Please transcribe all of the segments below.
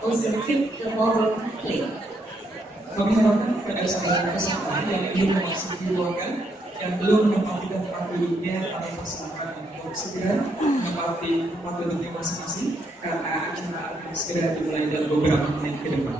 Also keep the ballroom clean. Kami harapkan kepada saudara peserta yang ingin memasuki ruangan yang belum menempati tempat duduknya pada persilakan untuk segera menempati tempat duduknya masing-masing karena acara akan segera dimulai dalam beberapa menit ke depan.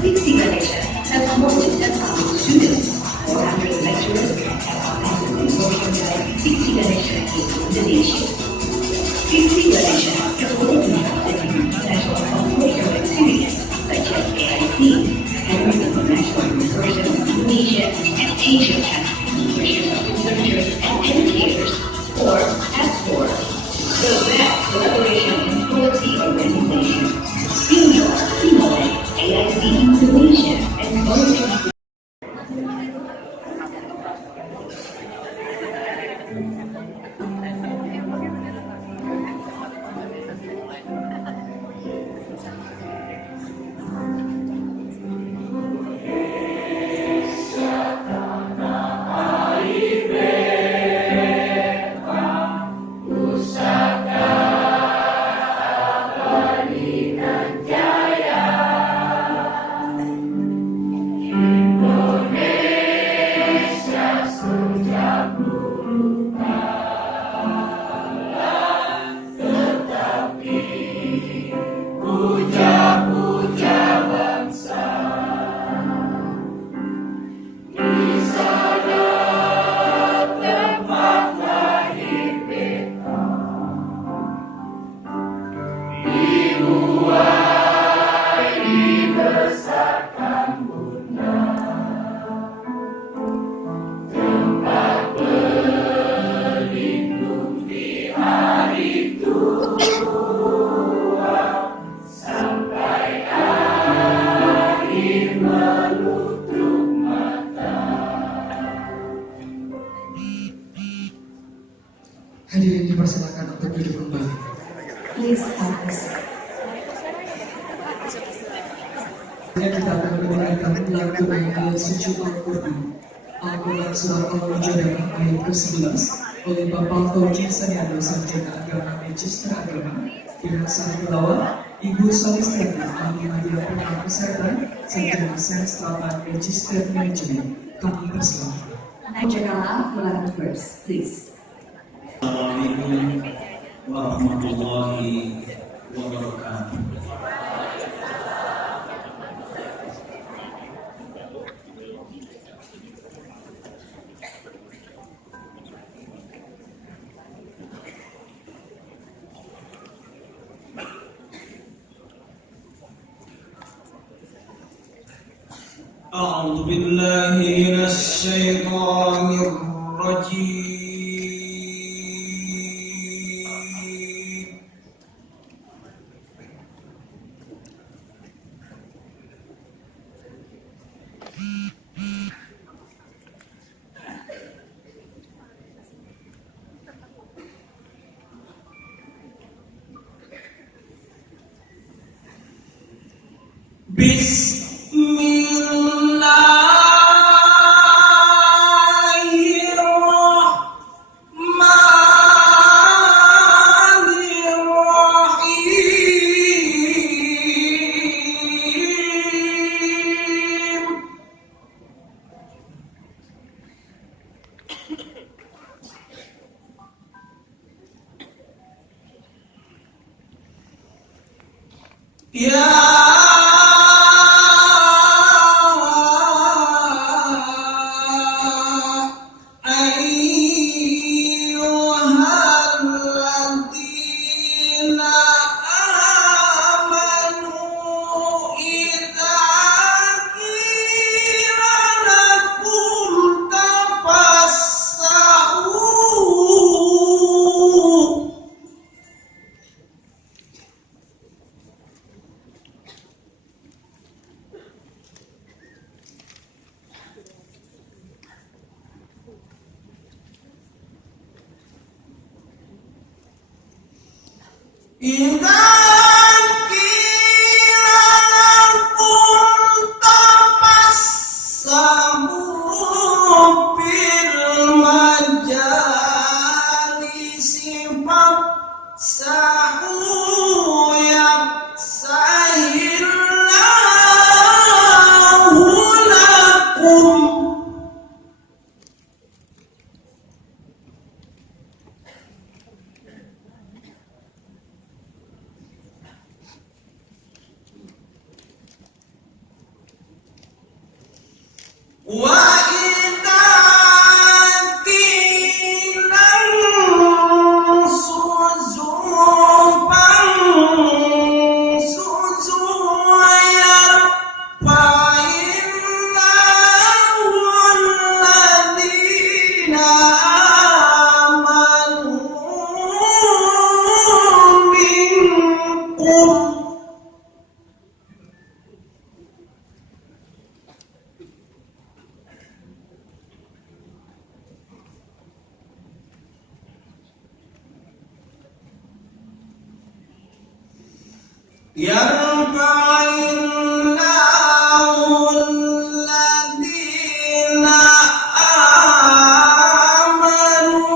Dixie Ganesha has more than 10,000 students, 400 lecturers, and 1,000 devotions like Dixie Ganesha in Indonesia. Dixie Ganesha is also conducted in international cultural activities such as AIC and international resources in Indonesia and Asia Pacific, researchers and educators, or ASPOR. The best collaboration in quality organization. Senior, Simone, AIC Indonesia, and College. Hadirin dipersilakan untuk duduk kembali. Please have a seat. Kita akan mendengarkan lagu ayat suci Al-Quran Surat Al-Mujadalah ayat ke-11 oleh Bapak Toji Saniado Sarjana Agama Magister Agama Dilaksana Pelawat Ibu Solistrata Ahli Media Pengamat Kesehatan Sarjana Sains Telapan Magister Manajemen. Kami persilakan. Najaralah Quran verse, please. Assalamualaikum warahmatullahi wabarakatuh. A'udzu billahi minasy syaithanir rajim. Ya ayyuhal Idza qila lakum tafassahu fil majalisi fafsahu yafsahillahu lakum. Wa idza qila ansuzu fansuzu yarfa'illahu alladhina amanu minkum. Yarfa'illahu alladhina amanu.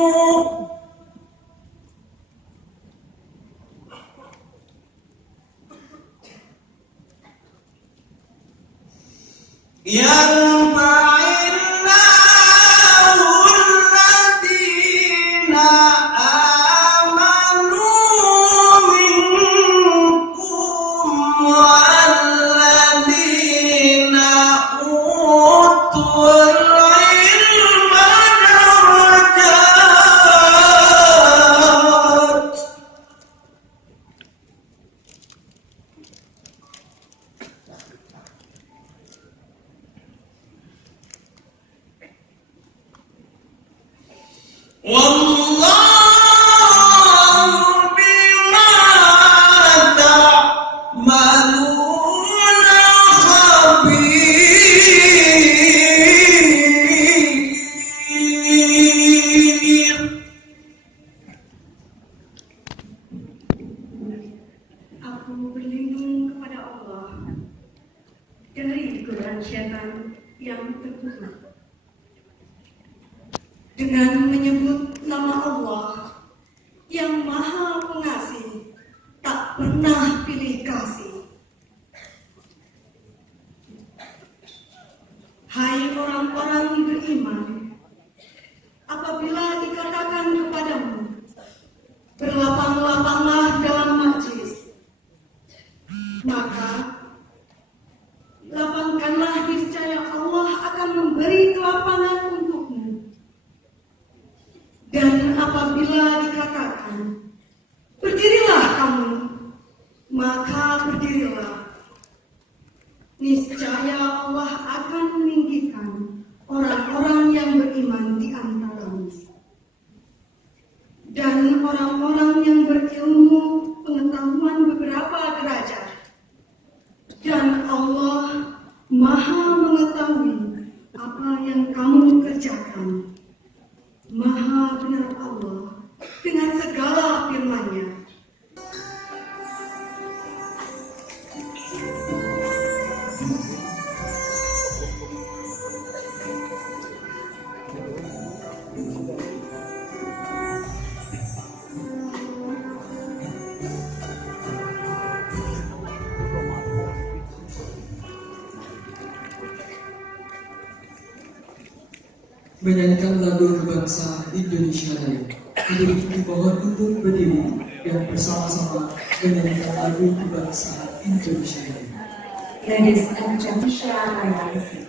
Yarfa'illahu alladhina amanu minkum walladhina utul ilma darajat. Wallahu bima ta'maluna khabir. Aku berlindung kepada Allah dari godaan syaitan yang terkutuk. Dengan menyebut nama Allah yang Maha Pengasih, tak pernah pilih kasih. Hai orang-orang beriman, apabila dikatakan kepadamu, berlapang-lapanglah dalam majlis, maka lapangkanlah, niscaya Allah akan memberi kelapangan untukmu. Dan apabila dikatakan, berdirilah kamu, maka berdirilah. Niscaya Allah akan meninggikan orang-orang yang beriman di antaramu. Dan orang-orang yang berilmu pengetahuan beberapa derajat. Dan Allah Maha mengetahui apa yang kamu kerjakan. Maha benar Allah dengan segala firman-Nya. Menyanyikan lagu kebangsaan Indonesia Raya. Hadirin dimohon untuk berdiri dan bersama-sama menyanyikan lagu kebangsaan Indonesia Raya. Ladies and gentlemen, Indonesia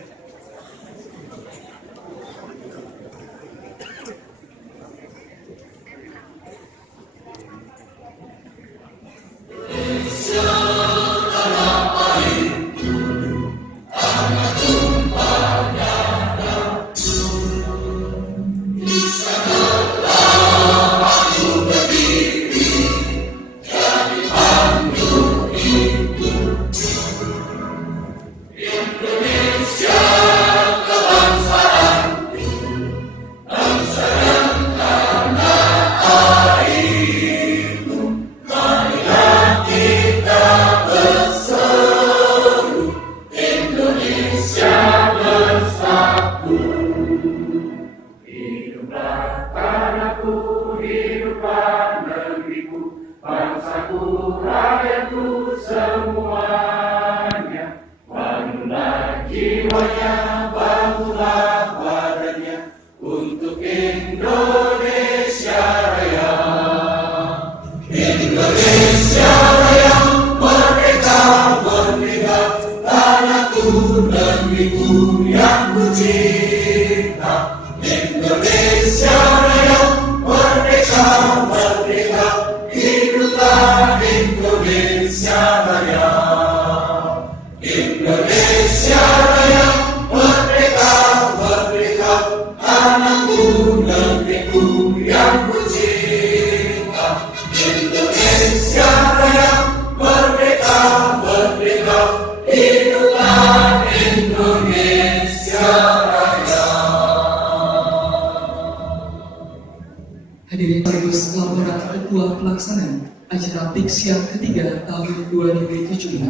sekaligus laporan Ketua Pelaksana acara PIX yang ketiga tahun 2017.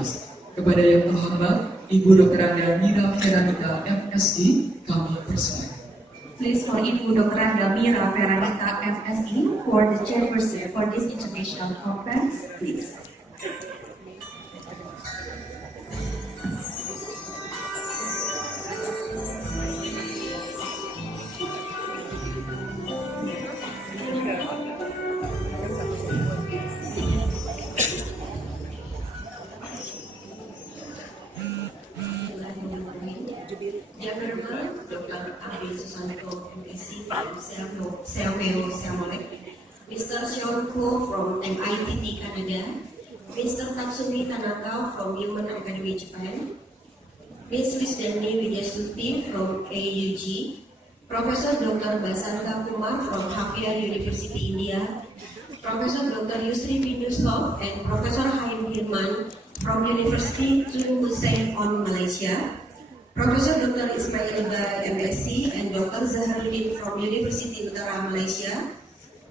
Kepada yang terhormat Ibu Dr. Anda Mira Veronica MSI, kami persilakan. Please call Ibu Dr. Anda Mira Veronica MSI for the chairperson for this international conference, please. Gentlemen, Dr. Abi Susanto, MSc from Selmeo Selmolek, Mr. Sean Ko from MIT Canada, Mr. Tatsumi Tanaka from Human Academy Japan, Ms. Wisdani Widyasuti from AUG, Professor Dr. Basanta Kumar from Xavier University India, Professor Dr. Yusri Binduslov and Professor Haim Hilman from University Tun Hussein on Malaysia, Professor Dr. Ismail Iqbal MSc and Dr. Zaharuddin from University Utara Malaysia,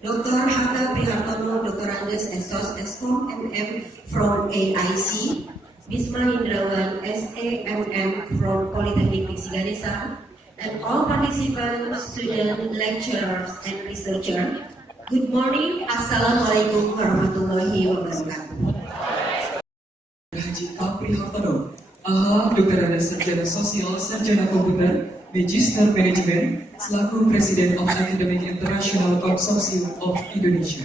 Dr. Hatta Prihartono, Dr. Andes Esos Eskom MM from AIC, Bisma Hindrawan SAMM from Polytechnic Sigadesa, and all participants, students, lecturers, and researchers. Good morning, Assalamualaikum warahmatullahi wabarakatuh. Haji Kapri Hartono, Dr. Anda Sarjana Sosial, Sarjana Komputer, Magister Manajemen, selaku Presiden of Academic International Consortium of Indonesia.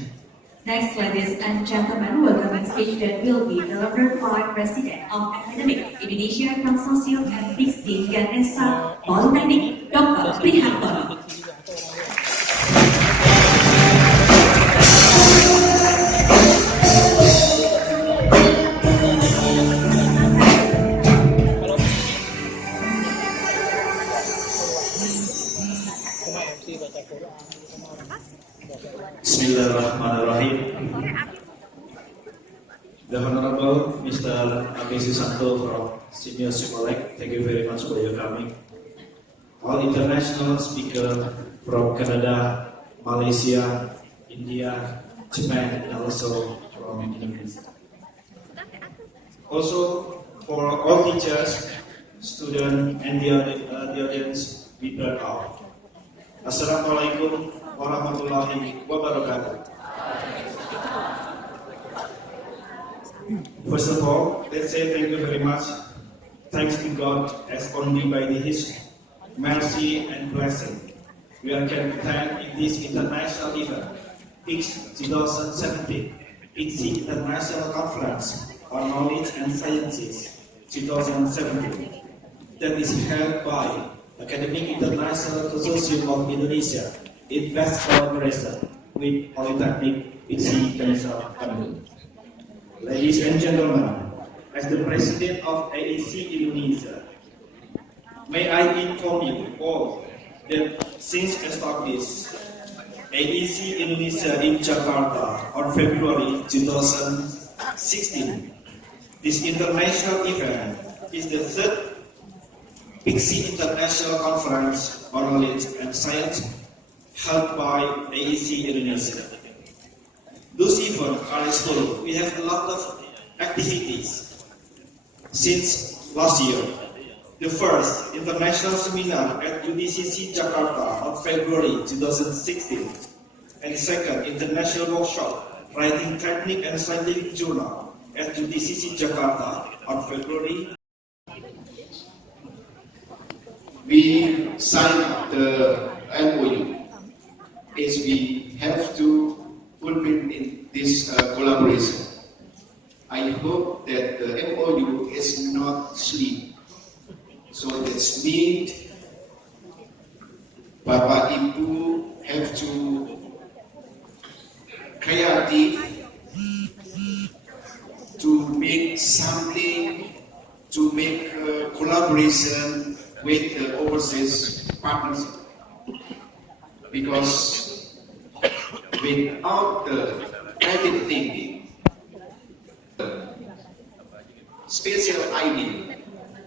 Next, ladies and gentlemen, welcoming speech that will be delivered by President of Academic Indonesia Consortium and Diksi Ganesha Polytechnic, Dr. Prihartono. Bismillahirrahmanirrahim. The Honorable Mr. Abi Susanto from Senior Simolek, thank you very much for your coming. All international speakers from Canada, Malaysia, India, Japan, and also from Indonesia. Also, for all teachers, students, and the audience, we burn out. Assalamualaikum warahmatullahi wabarakatuh. First of all, let's say thank you very much. Thanks to God, as only by His mercy and blessing, we are can attend in this international event, PIX 2017, PIX International Conference on Knowledge and Sciences 2017, that is held by Academic International Consortium of Indonesia in best collaboration with Polytechnic Diksi Ganesha Bandung. Ladies and gentlemen, as the President of AEC Indonesia, may I inform you all that since established AEC Indonesia in Jakarta on February 2016, this international event is the third PIXI International Conference on Knowledge and Science held by AEC Indonesia. Those events are as follows. We have a lot of activities since last year. The first international seminar at UDCC Jakarta on February 2016, and the second international workshop writing technique and scientific journal at UDCC Jakarta on February. We signed up the MOU as we have to fulfill in this collaboration. I hope that the MOU is not sleep. So that's mean Bapak Ibu have to creative to make something, to make a collaboration with the overseas partners, because without the creative thinking, special idea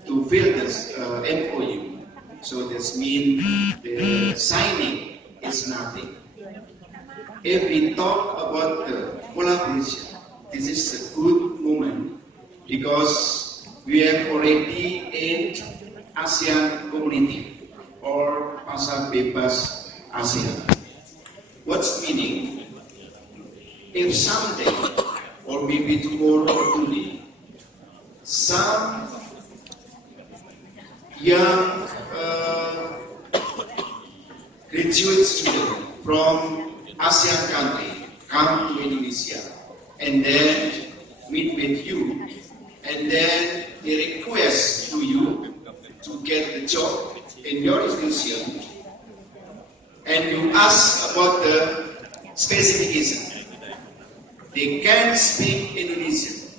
to build this MOU, so this means the signing is nothing. if we talk about the collaboration, this is a good moment because we have already in ASEAN community or Pasar Bebas ASEAN. What's meaning? If someday or maybe tomorrow or today, some young graduate student from ASEAN country come to Indonesia and then meet with you and then they request to you to get the job in your institution and you ask about the specification. They can speak Indonesian.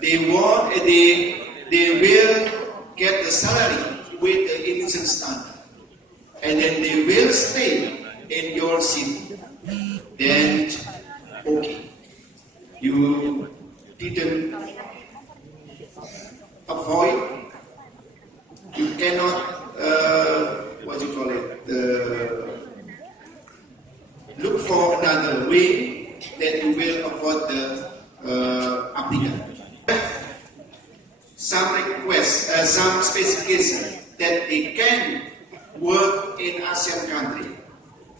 They will get the salary with the Indonesian standard and then they will stay in your city. Then, okay, you didn't avoid, you cannot, look for another way that you will avoid the applicant. Some requests, some specification that they can work in ASEAN country,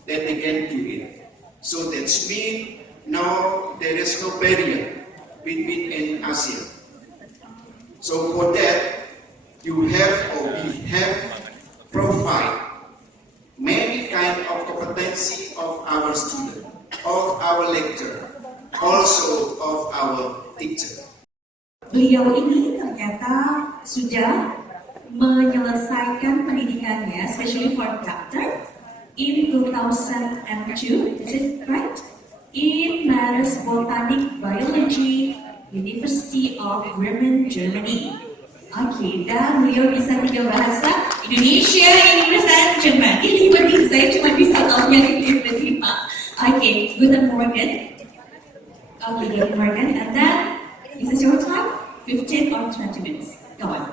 that they can do it. So that's mean now there is no barrier between in ASEAN. So for that, you have or we have provide many kind of competency of our student, of our lecturer, also of our teacher. Beliau ini ternyata sudah menyelesaikan pendidikannya, especially for doctor, in 2002, is it right? In Matters Botanic Biology, University of Bremen, Germany. Oke, dan beliau bisa 3 bahasa, Indonesia, Inggris, dan Jerman. Ini berarti saya cuma bisa tahunya tiba-tiba. Oke, Guten Morgen. Oke, Guten Morgen. And then, is this your time? 15 or 20 minutes. Go on.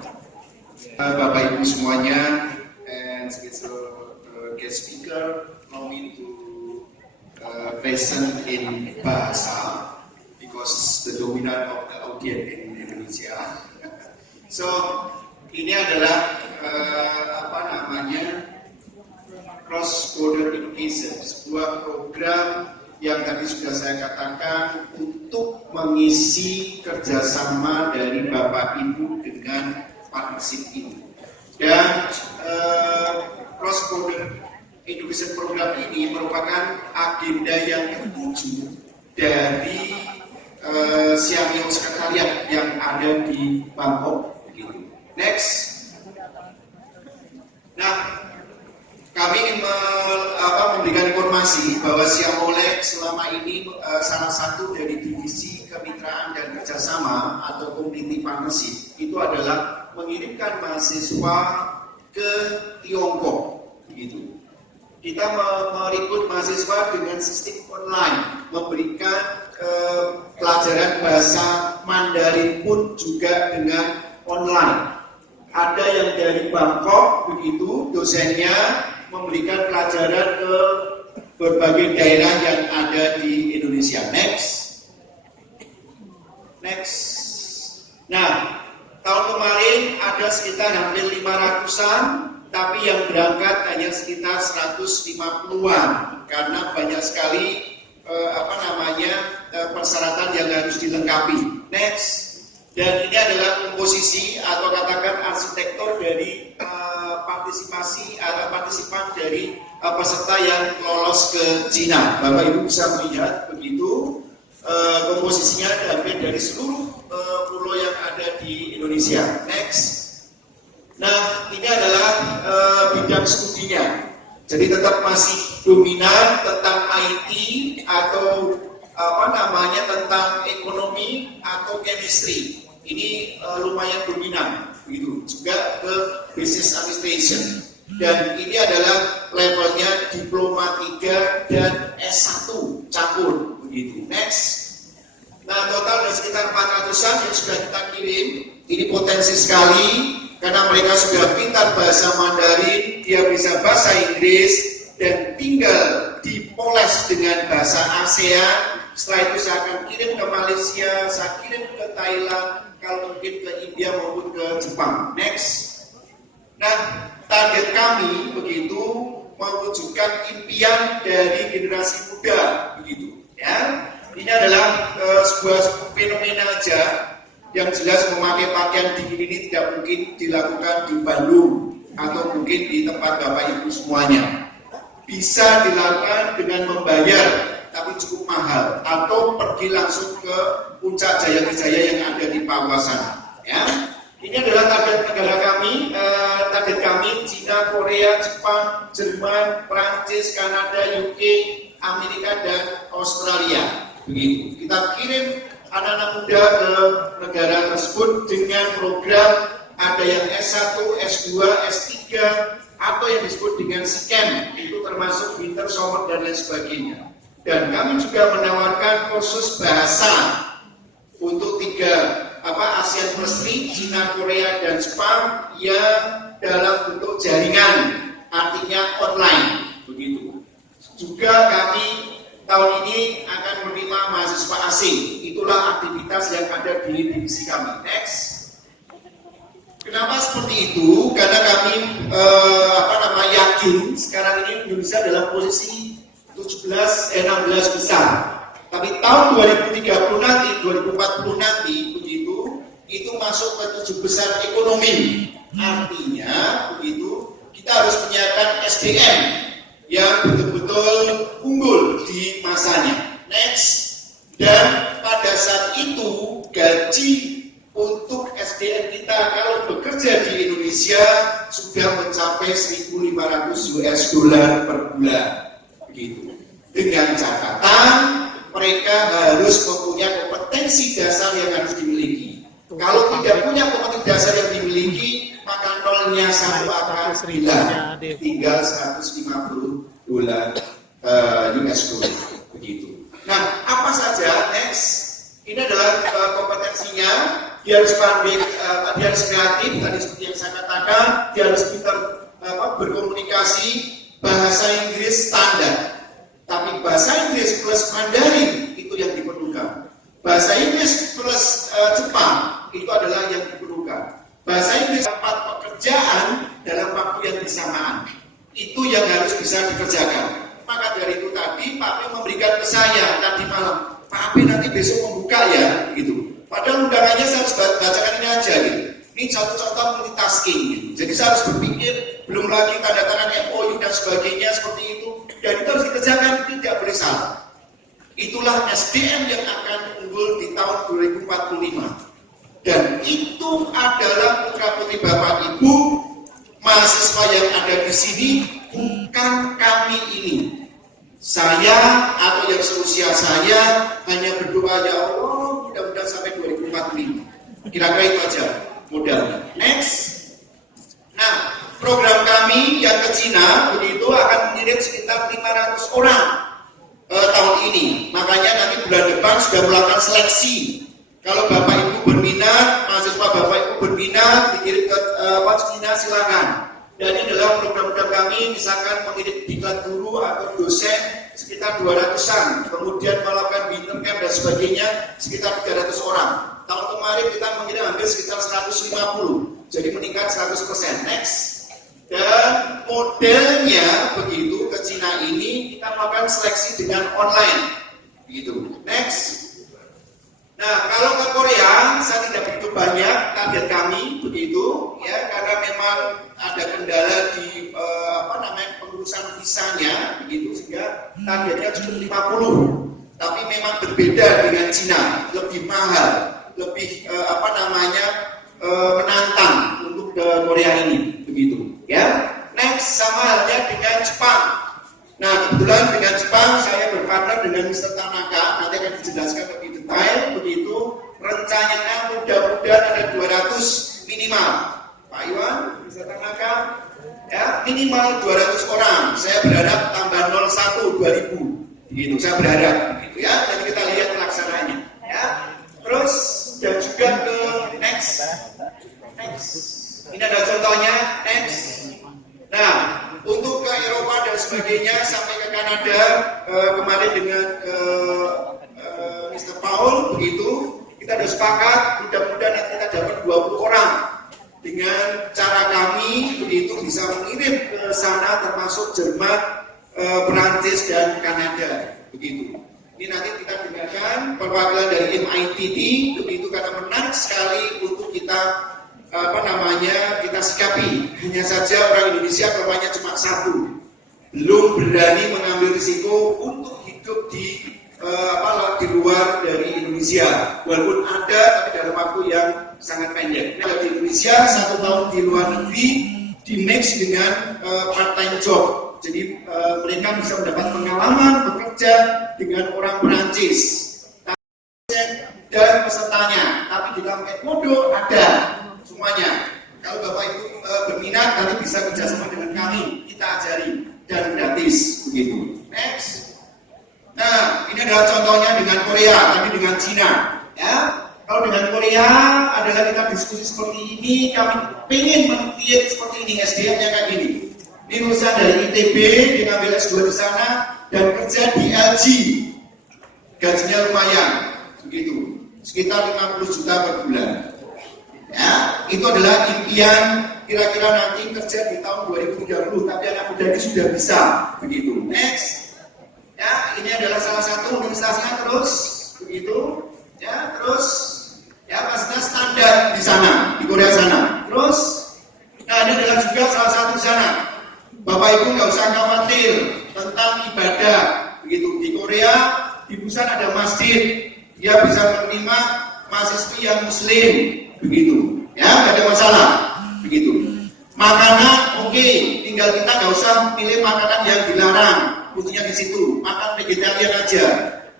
Bapak Ibu semuanya, and special guest speaker, allow me to present in bahasa because the dominant of the audience in Indonesia. So ini adalah Cross Border Education, sebuah program yang tadi sudah saya katakan untuk mengisi kerjasama dari Bapak Ibu dengan partnership ini. Dan Cross Border Education program ini merupakan agenda yang ke-7 dari Siamio Sekretariat yang ada di Bangkok. Next. Nah, kami ingin memberikan informasi bahwa Siamolek selama ini salah satu dari divisi kemitraan dan kerjasama atau community partnership itu adalah mengirimkan mahasiswa ke Tiongkok. Gitu. Kita merekrut mahasiswa dengan sistem online, memberikan pelajaran bahasa Mandarin pun juga dengan online. Ada yang dari Bangkok, begitu dosennya memberikan pelajaran ke berbagai daerah yang ada di Indonesia. Next. Nah, tahun kemarin ada sekitar hampir 500-an, tapi yang berangkat hanya sekitar 150-an karena banyak sekali persyaratan yang harus dilengkapi. Next. Dan ini adalah komposisi atau katakan arsitektur dari partisipan dari peserta yang lolos ke Cina. Bapak Ibu bisa melihat begitu komposisinya hampir dari seluruh pulau yang ada di Indonesia. Next. Nah, ini adalah bidang studinya. Jadi tetap masih dominan tentang IT atau tentang ekonomi atau chemistry. Ini lumayan dominan, begitu. Juga ke business administration. Dan ini adalah levelnya diploma 3 dan S1 campur, begitu. Next. Nah, total ada sekitar 400-an yang sudah kita kirim. Ini potensi sekali karena mereka sudah pintar bahasa Mandarin, dia bisa bahasa Inggris dan tinggal dipoles dengan bahasa ASEAN. Setelah itu saya akan kirim ke Malaysia, saya kirim ke Thailand, kalau mungkin ke India maupun ke Jepang. Next. Nah, target kami begitu mewujudkan impian dari generasi muda begitu. Ya, ini adalah sebuah fenomena aja. Yang jelas memakai pakaian dingin ini tidak mungkin dilakukan di Bandung atau mungkin di tempat Bapak Ibu semuanya. Bisa dilakukan dengan membayar, tapi cukup mahal, atau pergi langsung ke puncak Jaya-Wijaya yang ada di Papua sana. Ya, ini adalah target negara kami, target kami Cina, Korea, Jepang, Jerman, Prancis, Kanada, UK, Amerika dan Australia. Begitu. Kita kirim anak-anak muda ke negara tersebut dengan program ada yang S1, S2, S3 atau yang disebut dengan SIKEM, itu termasuk winter, summer dan lain sebagainya. Dan kami juga menawarkan kursus bahasa untuk 3 ASEAN Plus 3, Cina, Korea dan Jepang yang dalam bentuk jaringan, artinya online begitu. Juga kami tahun ini akan menerima mahasiswa asing. Itulah aktivitas yang ada di divisi kami. Next. Kenapa seperti itu? Karena kami yakin sekarang ini Indonesia dalam posisi 16 besar. Tapi tahun 2030 nanti, 2040 nanti begitu, itu masuk ke 7 besar ekonomi. Artinya begitu, kita harus menyiapkan SDM yang betul-betul unggul di masanya. Next. Dan pada saat itu gaji untuk SDM kita kalau bekerja di Indonesia sudah mencapai 1.500 US dollar per bulan. Begitu. Dengan catatan mereka harus mempunyai kompetensi dasar yang harus dimiliki. Kalau tidak punya kompetensi dasar yang dimiliki, maka nolnya satu akan hilang, tinggal 150 dolar US dollar. Begitu. Nah, apa saja? Next, ini adalah kompetensinya. Dia harus pandai, dia harus kreatif, tadi seperti yang saya katakan. Dia harus pintar berkomunikasi, bahasa Inggris standar. Tapi bahasa Inggris plus Mandarin itu yang diperlukan. Bahasa Inggris plus Jepang itu adalah yang diperlukan. Bahasa Inggris dapat pekerjaan dalam waktu yang bersamaan. Itu yang harus bisa dikerjakan. Maka dari itu tadi Pak P memberikan ke saya tadi malam, Pak P nanti besok membuka ya, gitu. Padahal undangannya saya harus bacakan ini aja, gitu. Ini satu contoh multitasking, gitu. Jadi saya harus berpikir, belum lagi tanda tangan MOU dan sebagainya seperti itu. Dan itu harus dikerjakan, tidak boleh salah. Itulah SDM yang akan unggul di tahun 2045. Dan itu adalah putra-putri Bapak Ibu, mahasiswa yang ada di sini, bukan kami ini. Saya atau yang seusia saya hanya berdoa, ya Allah, mudah-mudahan sampai 2045. Kira-kira itu aja modalnya. Next. Nah, program kami yang ke Cina begitu akan mengirim sekitar 500 orang tahun ini. Makanya nanti bulan depan sudah melakukan seleksi. Kalau Bapak Ibu berminat, mahasiswa Bapak Ibu berminat dikirim ke Cina, silakan. Dan ini adalah program-program kami, misalkan mengirim diklat guru atau dosen sekitar 200-an, kemudian melakukan winter camp dan sebagainya sekitar 300 orang. Tahun kemarin kita mengirim hampir sekitar 150, jadi meningkat 100%. Next. Dan modelnya begitu ke Cina ini kita melakukan seleksi dengan online. Begitu. Next. Nah, kalau ke Korea saya tidak begitu banyak target kami begitu ya, karena memang ada kendala di pengurusan visanya begitu, sehingga targetnya cukup 50. Tapi memang berbeda dengan Cina, lebih mahal, lebih menantang untuk ke Korea ini begitu ya. Next, sama halnya dengan Jepang. Nah, kebetulan dengan Jepang saya berpartner dengan Mr. Tanaka, nanti akan dijelaskan lebih detail begitu. Rencananya mudah-mudahan ada 200 minimal. Pak Iwan, Mr. Tanaka, ya minimal 200 orang. Saya berharap tambah 01 2000. Begitu, saya berharap begitu ya. Nanti kita lihat pelaksanaannya ya. Terus dan juga ke next. Ini ada contohnya. Next. Nah, untuk ke Eropa dan sebagainya sampai ke Kanada sepakat mudah-mudahan nanti kita dapat 20 orang dengan cara kami begitu bisa mengirim ke sana termasuk Jerman, Perancis dan Kanada begitu. Ini nanti kita dengarkan perwakilan dari MITT begitu karena menarik sekali untuk kita kita sikapi. Hanya saja orang Indonesia korbannya cuma satu, belum berani mengambil risiko untuk hidup di luar dari Indonesia. Walaupun ada tapi dalam waktu yang sangat pendek. Kalau di Indonesia 1 tahun di luar negeri di mix dengan part-time job. Jadi mereka bisa mendapat pengalaman bekerja dengan orang Perancis dan pesertanya. Tapi di dalam Edmodo ada semuanya. Kalau Bapak Ibu berminat nanti bisa kerjasama dengan kami, kita ajari dan gratis begitu. Next. Nah, ini adalah contohnya dengan Korea, tapi dengan Cina. Ya, kalau dengan Korea adalah kita diskusi seperti ini, kami ingin men-create seperti ini, SDM-nya kayak gini. Ini lulusan dari ITB, dia ngambil S2 di sana dan kerja di LG. Gajinya lumayan, begitu, sekitar 50 juta per bulan. Ya, itu adalah impian kira-kira nanti kerja di tahun 2030, tapi anak muda ini sudah bisa, begitu. Next. Ya, ini adalah salah satu universitasnya terus begitu. Ya, terus ya fasilitas standar di sana, di Korea sana. Terus, nah ini adalah juga salah satu di sana. Bapak Ibu nggak usah khawatir tentang ibadah, begitu. Di Korea, di Busan ada masjid, dia bisa menerima mahasiswa yang Muslim, begitu. Ya, nggak ada masalah, begitu. Makanan, oke, tinggal kita nggak usah pilih makanan yang dilarang. Kuncinya di situ, makan vegetarian aja,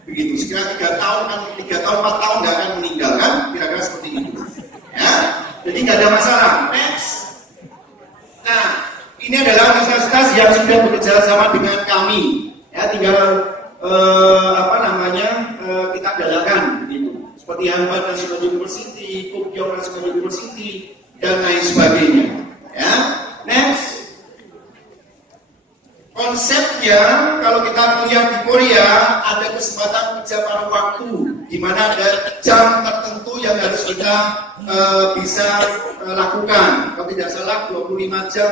begitu. Sekira 3 tahun, 4 tahun nggak akan meninggal kan, kira-kira seperti itu. Ya, jadi nggak ada masalah. Next. Nah, ini adalah universitas yang sudah bekerja sama dengan kami. Ya, tinggal kita galakan, begitu. Seperti Harvard National University, Kokyong National University, dan lain sebagainya. Ya, next. Konsepnya kalau kita melihat di Korea ada kesempatan kerja paruh waktu, di mana ada jam tertentu yang harus kita bisa lakukan. Kalau tidak salah 25 jam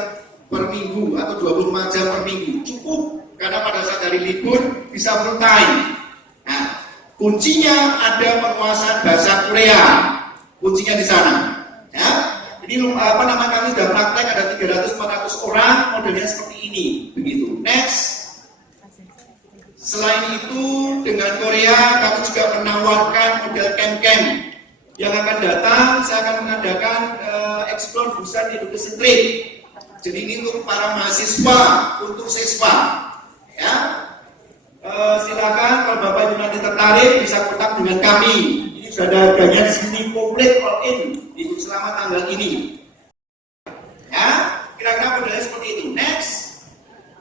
per minggu atau 25 jam per minggu cukup karena pada saat hari libur bisa full time. Nah, kuncinya ada penguasaan bahasa Korea, kuncinya di sana. Ya. Ini kami sudah praktek ada 300-400 orang modelnya seperti ini, begitu. Next. Selain itu dengan Korea kami juga menawarkan model camp-camp yang akan datang. Saya akan mengadakan Explore Busan Education Trip. Jadi ini untuk para mahasiswa, untuk siswa. Ya, silakan kalau Bapak Ibu nanti tertarik bisa kontak dengan kami. Sudah ada harganya di sini komplit all in itu selama tanggal ini. Ya, kira-kira modelnya seperti itu. Next.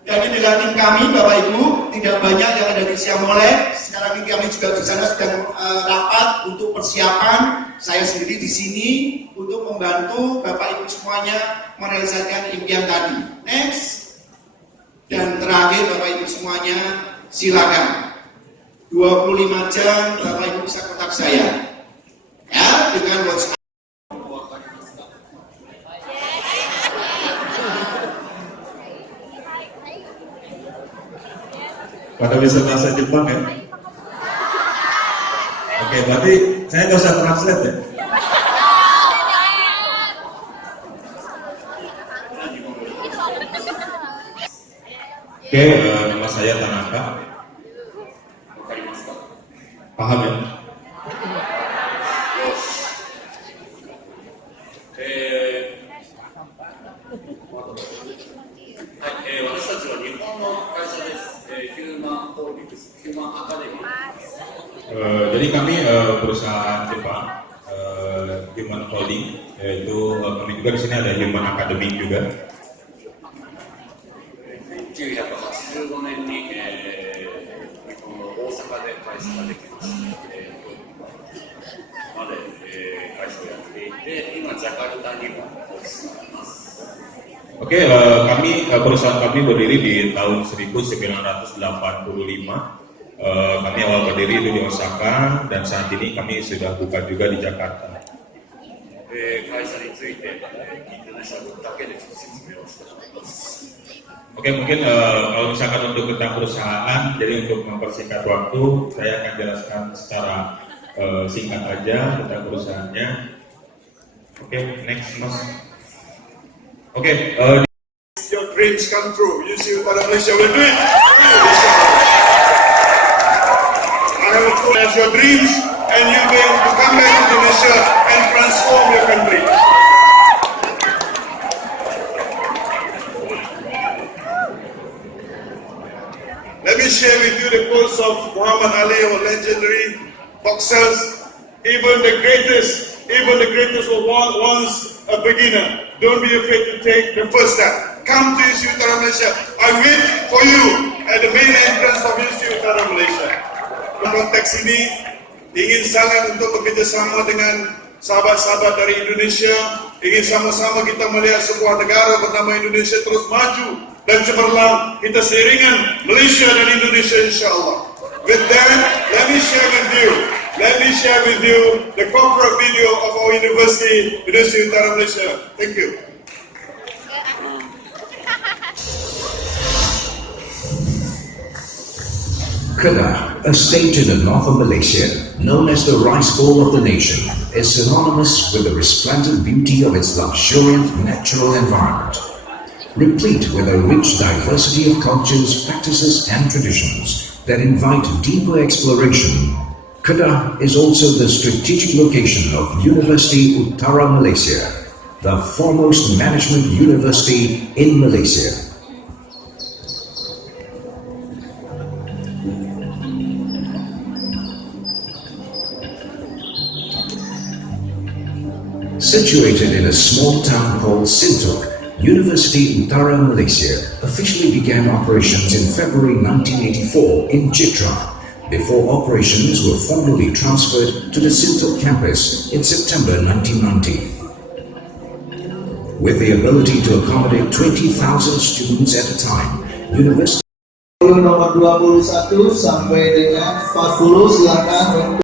Dan ini adalah tim kami, Bapak Ibu, tidak banyak yang ada di Siamolek. Sekarang ini kami juga di sana sedang rapat untuk persiapan. Saya sendiri di sini untuk membantu Bapak Ibu semuanya merealisasikan impian tadi. Next. Dan terakhir Bapak Ibu semuanya silakan. 25 jam Bapak Ibu bisa kontak saya ya dengan WhatsApp. Pada bisa bahasa Jepang ya? Oke, berarti saya nggak usah translate ya? Oke, nama saya Tanaka. Paham ya? Jadi kami perusahaan Jepang, Human Holding, yaitu kami juga di sini ada Human Academy juga. 1985年に、日本の大阪で会社ができました。まで、会社をやっていて、今ジャカルタにもオフィスがあります。Oke, perusahaan kami berdiri di tahun 1985. Kami awal berdiri itu di Osaka dan saat ini kami sudah buka juga di Jakarta. 会社について、インドネシアだけでちょっと説明をしたいと思います。 Oke, mungkin kalau misalkan untuk tentang perusahaan, jadi untuk mempersingkat waktu, saya akan jelaskan secara singkat aja tentang perusahaannya. Oke, next mas. Oke, your dreams come true. You see Utara Malaysia will do it. I have a clue as your dreams, and you're going to come back to Indonesia and transform your country. Let me share with you the quotes of Muhammad Ali, our legendary boxers. Even the greatest was once a beginner. Don't be afraid to take the first step. Come to UC Utara Malaysia. I wait for you at the main entrance of UC Utara Malaysia. Konteks ini ingin sangat untuk bekerjasama dengan sahabat-sahabat dari Indonesia. Ingin sama-sama kita melihat sebuah negara bernama Indonesia terus maju dan cemerlang. Kita seiringan Malaysia dan Indonesia insyaAllah. With that, let me share with you the corporate video of our university, University Utara Malaysia. Thank you. Kedah, a state in the north of Malaysia, known as the rice bowl of the nation, is synonymous with the resplendent beauty of its luxuriant natural environment. Replete with a rich diversity of cultures, practices and traditions that invite deeper exploration, Kedah is also the strategic location of University Utara Malaysia, the foremost management university in Malaysia. Situated in a small town called Sintok, University Utara Malaysia officially began operations in February 1984 in Chitra, before operations were formally transferred to the Sintok campus in September 1990. With the ability to accommodate 20,000 students at a time, University nomor 21 sampai dengan 40 silakan untuk